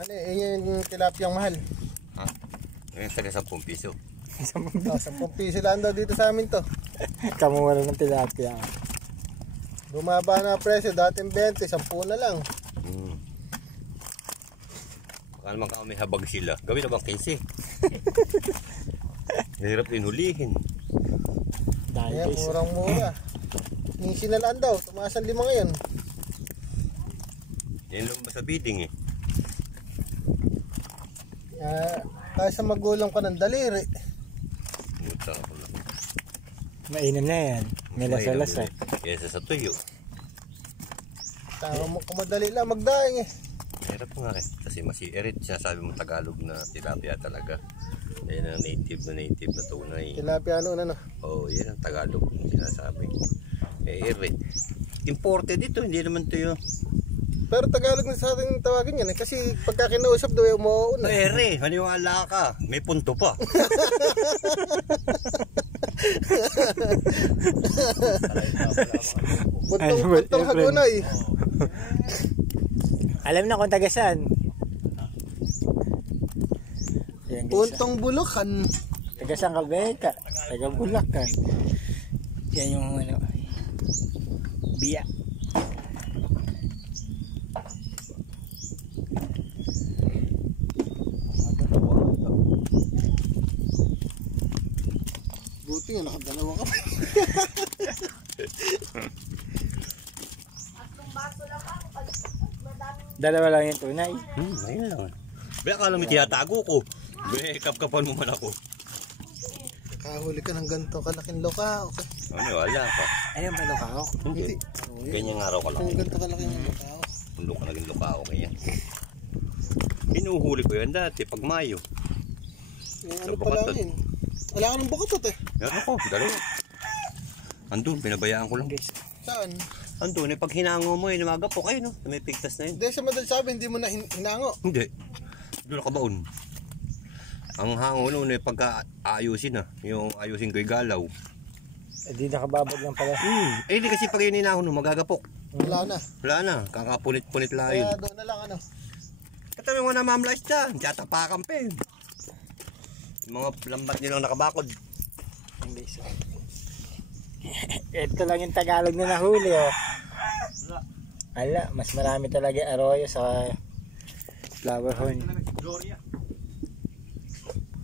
Ano yung tilapiyang mahal? Ha? Ngayon taga 10 piso. 10 piso lang daw dito sa amin to. Kamura ng tilapia. Bumaba na presyo, dating 20, 10 na lang. Baka naman ka may habag sila. Gawin na bang 15? Hirap din hulihin. Ayan, murang-mura. 15 na lang daw, tumaas ang 5 ngayon. Yan lang ba sa bidding eh? Kaya sa magulang ka ng daliri. Muta ako lang. Mainam na yan. May lasa-lasa. Kesa sa tuyo. Kung madali lang magdaing eh. Hirap nga eh. Kasi masiirit. Sinasabi mo Tagalog na tilapia talaga. Yan ang native na tunay. Tilapia ano na no? Oo, yan ang Tagalog yung sinasabi. Eh, irit. Imported ito, hindi naman ito yun. Pero Tagalog na sa atin tawagin yan eh. Kasi pagka kinausap daw yung umuuna. Ere, maniwala ka. May punto pa. Puntong hagunay. Alam na kung taga saan. Puntong Bulukan. Taga saan ka, Beka? Taga Bulacan. Yan yung ano. Biya. Buti nga nakadalawa ka pa. Dalawa lang yung tunay. Ayun lang. Baka alam mo tinatago ko. Kap-kapan mo man ako. Nakahuli ka ng ganito kalaking loka. Okay. Wala pa. Ayun ba lokao? Hindi. Ganyang araw ka lang. Kung ganito kalaking loka. Mundo ka naging lukao kaya. Inuhuli ko yan dati pag Mayo. Ano pala yun? Wala ka ng bukatot eh. Yan ako, dalawa. Andun, pinabayaan ko lang. Saan? Andun, pag hinango mo yun, magapok kayo no? May pigtas na yun. Hindi, sa madal sabi, hindi mo na hinango. Hindi. Doon nakabaon. Ang hango noon pagka aayusin na. Yung ayusin ko yung galaw. Eh di nakababad lang pala. Eh di kasi pag hininahon mo, magagapok. Wala na. Wala na, kakapunit-punit lang yun. Kaya doon na lang ano. Katabi mo na mamlays dyan, tiyatapakan pa yun. Yung mga lambat nilang nakabakod. Ito lang yung Tagalog na nahuli oh. Ala, mas marami talaga arroyo sa flower horn. Gloria.